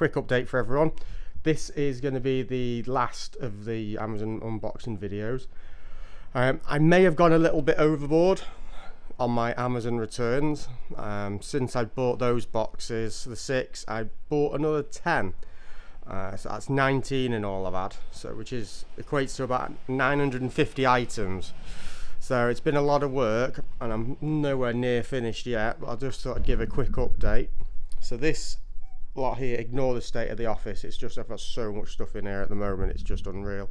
quick update for everyone. This is going to be the last of the Amazon unboxing videos. I may have gone a little bit overboard on my Amazon returns. Since I bought those boxes, the 6, I bought another 10. So that's 19 in all I've had, so which equates to about 950 items. So it's been a lot of work, and I'm nowhere near finished yet, but I just thought I'd give a quick update. So this lot here, ignore the state of the office, it's just I've got so much stuff in here at the moment, it's just unreal.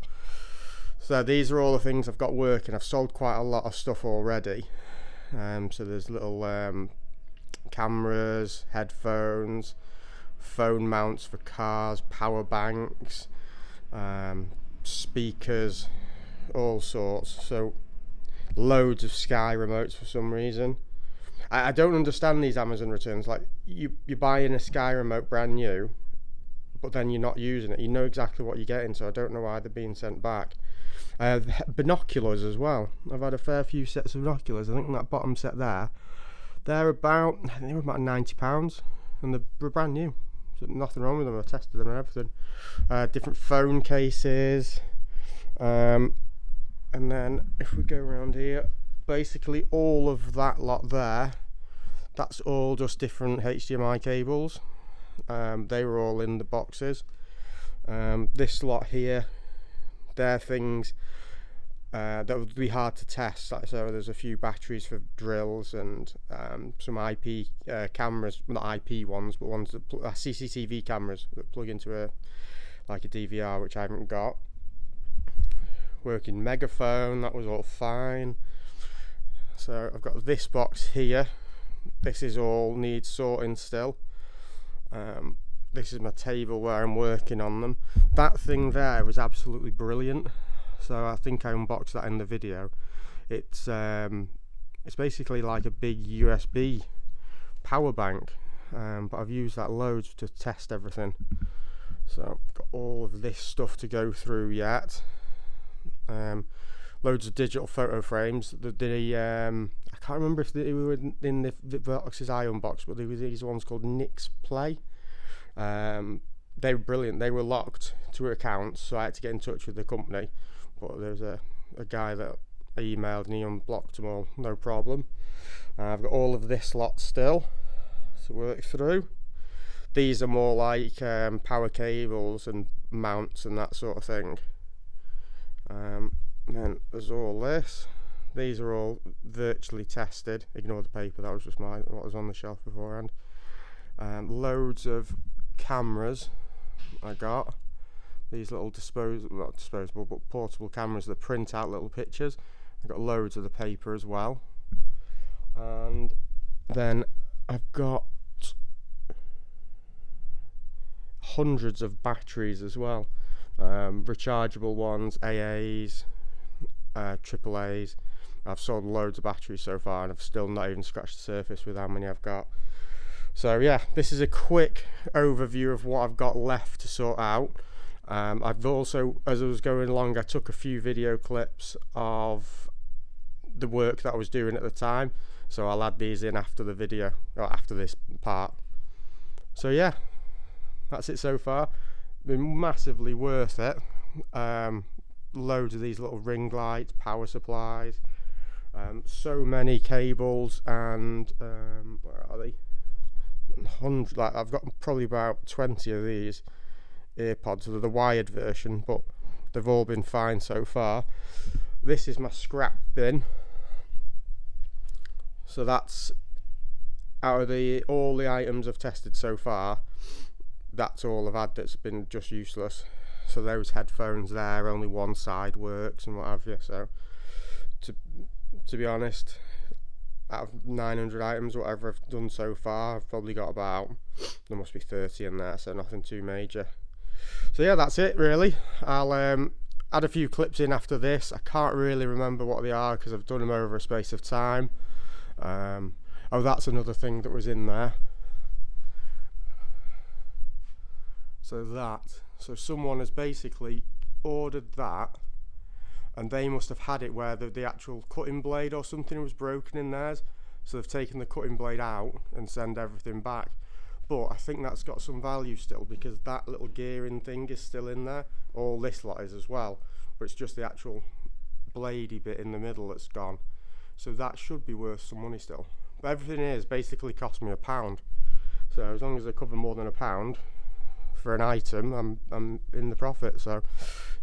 So these are all the things I've got working. I've sold quite a lot of stuff already. So there's little cameras, headphones, phone mounts for cars, power banks, speakers, all sorts. So loads of Sky remotes for some reason. I don't understand these Amazon returns. Like you're buying a Sky remote brand new, but then you're not using it. You know exactly what you're getting, so I don't know why they're being sent back. Binoculars as well. I've had a fair few sets of binoculars. I think that bottom set there, they're about £90, and they're brand new. So nothing wrong with them. I tested them and everything. Different phone cases, and then if we go around here, basically all of that lot there, that's all just different HDMI cables. They were all in the boxes. This lot here, they're things that would be hard to test. Like, so there's a few batteries for drills and some IP cameras, not IP ones, but ones that CCTV cameras that plug into a DVR, which I haven't got. Working megaphone, that was all fine. So I've got this box here. This is all needs sorting still. This is my table where I'm working on them. That thing there was absolutely brilliant. So I think I unboxed that in the video. It's basically like a big USB power bank, but I've used that loads to test everything. So I've got all of this stuff to go through yet. Loads of digital photo frames. I can't remember if they were in the boxes I unboxed, but there were these ones called Nix Play. They were brilliant. They were locked to accounts, so I had to get in touch with the company. But there's a guy that I emailed and he unblocked them all, no problem. I've got all of this lot still to work through. These are more like power cables and mounts and that sort of thing. Then there's all this. These are all virtually tested. Ignore the paper, that was just what was on the shelf beforehand. Loads of cameras I got. These little not disposable, but portable cameras that print out little pictures. I've got loads of the paper as well. And then I've got hundreds of batteries as well. Rechargeable ones, AAs, AAAs. I've sold loads of batteries so far, and I've still not even scratched the surface with how many I've got. So yeah, this is a quick overview of what I've got left to sort out. I've also, as I was going along, I took a few video clips of the work that I was doing at the time, so I'll add these in after the video, or after this part. So yeah, that's it so far. Been massively worth it. Loads of these little ring lights, power supplies, so many cables, and where are they? I've got probably about 20 of these earpods. They're the wired version, but they've all been fine so far. This is my scrap bin. So that's out of all the items I've tested so far, that's all I've had that's been just useless. So those headphones there, only one side works and what have you. So to be honest, out of 900 items, whatever I've done so far, I've probably got about, there must be 30 in there, so nothing too major. So yeah, that's it really. I'll add a few clips in after this. I can't really remember what they are because I've done them over a space of time. Oh, that's another thing that was in there. So someone has basically ordered that, and they must have had it where the actual cutting blade or something was broken in theirs, so they've taken the cutting blade out and sent everything back. but I think that's got some value still, because that little gearing thing is still in there. All this lot is as well, but it's just the actual bladey bit in the middle that's gone. So that should be worth some money still. But everything is basically cost me £1. So as long as they cover more than £1 for an item, I'm in the profit. So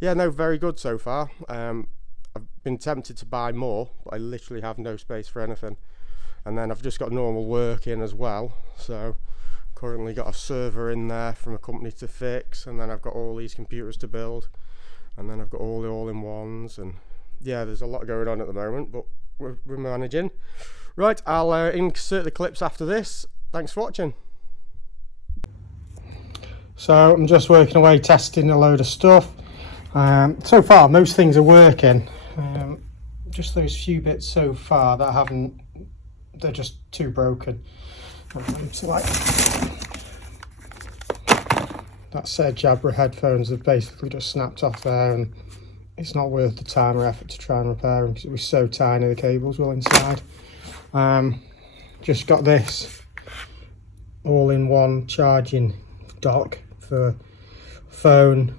yeah, no, very good so far. I've been tempted to buy more, but I literally have no space for anything. And then I've just got normal work in as well. So currently got a server in there from a company to fix, and then I've got all these computers to build, and then I've got all the all-in-ones, and yeah, there's a lot going on at the moment, but we're managing. Right, I'll insert the clips after this. Thanks for watching. So I'm just working away, testing a load of stuff. So far most things are working. Just those few bits so far that haven't, they're just too broken. So like that said, Jabra headphones have basically just snapped off there, and it's not worth the time or effort to try and repair them because it was so tiny, the cables were inside. Just got this all-in-one charging dock for phone,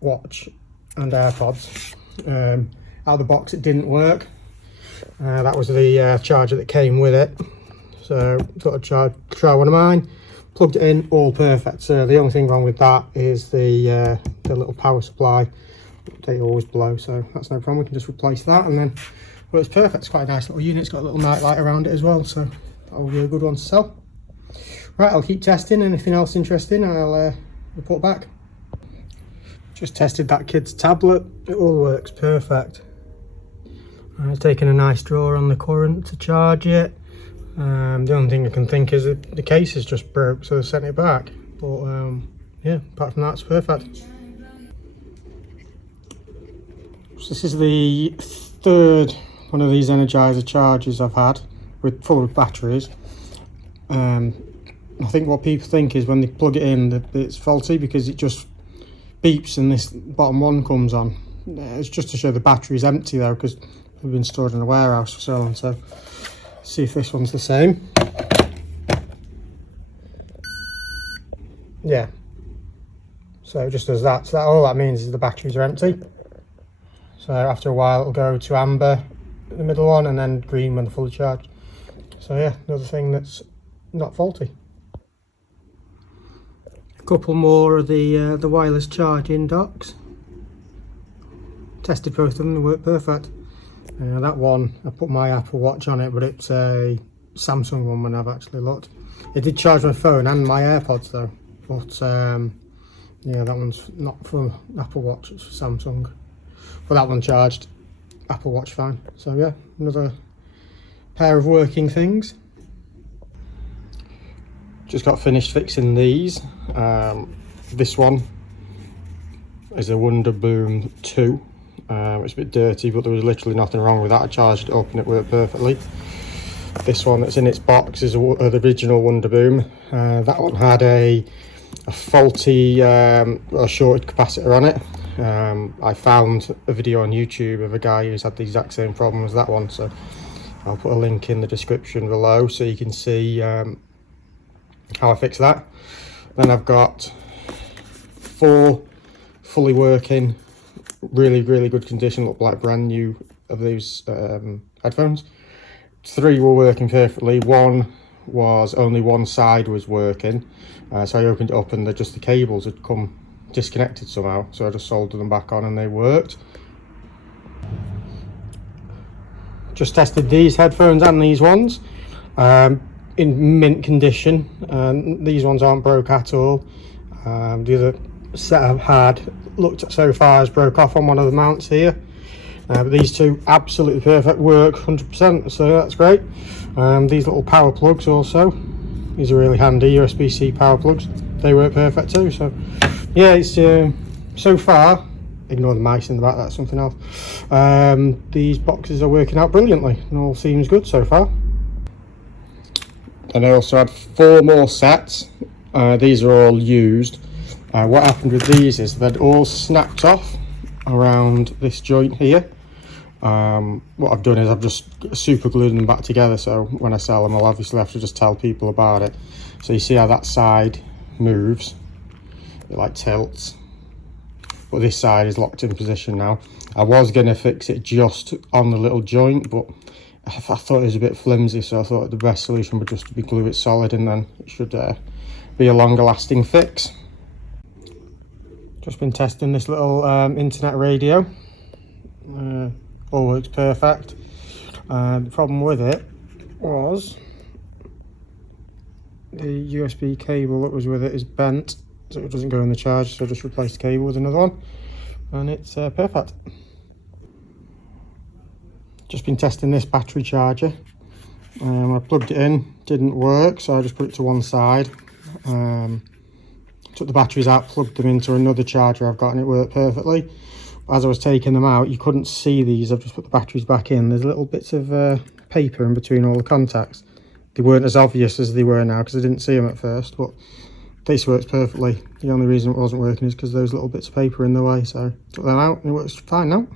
watch and AirPods. Out of the box it didn't work. That was the charger that came with it, so thought I'd try one of mine. Plugged it in, all perfect. So the only thing wrong with that is the little power supply. They always blow, so that's no problem. We can just replace that, and then works perfect. It's quite a nice little unit. It's got a little night light around it as well, so that'll be a good one to sell. Right, I'll keep testing. Anything else interesting, I'll report back. Just tested that kid's tablet. It all works perfect. I've taken a nice draw on the current to charge it. The only thing I can think is that the case is just broke, so I sent it back. But yeah, apart from that, it's perfect. So this is the third one of these Energizer chargers I've had, full of batteries. I think what people think is when they plug it in that it's faulty because it just beeps and this bottom one comes on. It's just to show the battery's empty there because they've been stored in a warehouse for so long. So see if this one's the same. Yeah, so it just does that. So all that means is the batteries are empty. So after a while it'll go to amber, the middle one, and then green when fully charged. So yeah, another thing that's not faulty. A couple more of the wireless charging docks. Tested both of them, they work perfect. That one, I put my Apple Watch on it, but it's a Samsung one when I've actually looked. It did charge my phone and my AirPods though, but yeah, that one's not for Apple Watch, it's for Samsung. But that one charged Apple Watch fine. So yeah, another pair of working things. Just got finished fixing these. This one is a Wonderboom 2. It's a bit dirty, but there was literally nothing wrong with that. I charged it up and it worked perfectly. This one that's in its box is the original Wonderboom. That one had a faulty shorted capacitor on it. I found a video on YouTube of a guy who's had the exact same problem as that one, so I'll put a link in the description below so you can see how I fix that. Then I've got 4 fully working, really good condition, look like brand new of these headphones. 3 were working perfectly. One was only one side was working, so I opened it up and just the cables had come disconnected somehow, so I just soldered them back on and they worked. Just tested these headphones and these ones in mint condition, and these ones aren't broke at all. The other set I've had looked at so far has broke off on one of the mounts here, but these two absolutely perfect, work 100%, so that's great. These little power plugs also, these are really handy USB-C power plugs, they work perfect too. So yeah, it's so far, ignore the mice in the back, that's something else. These boxes are working out brilliantly and all seems good so far. And I also had 4 more sets. These are all used. What happened with these is they'd all snapped off around this joint here, What I've done is I've just super glued them back together, so when I sell them I'll obviously have to just tell people about it. So you see how that side moves, it like tilts, but this side is locked in position now. I was going to fix it just on the little joint, but I thought it was a bit flimsy, so I thought the best solution would just be glue it solid, and then it should be a longer lasting fix. Just been testing this little internet radio. All works perfect. The problem with it was the USB cable that was with it is bent, so it doesn't go in the charge, so I just replaced the cable with another one, and it's perfect. Just been testing this battery charger. I plugged it in, didn't work, so I just put it to one side. Took the batteries out, plugged them into another charger I've got, and it worked perfectly. As I was taking them out, you couldn't see these. I've just put the batteries back in. There's little bits of paper in between all the contacts. They weren't as obvious as they were now because I didn't see them at first, but this works perfectly. The only reason it wasn't working is because those little bits of paper in the way, so took them out and it works fine now.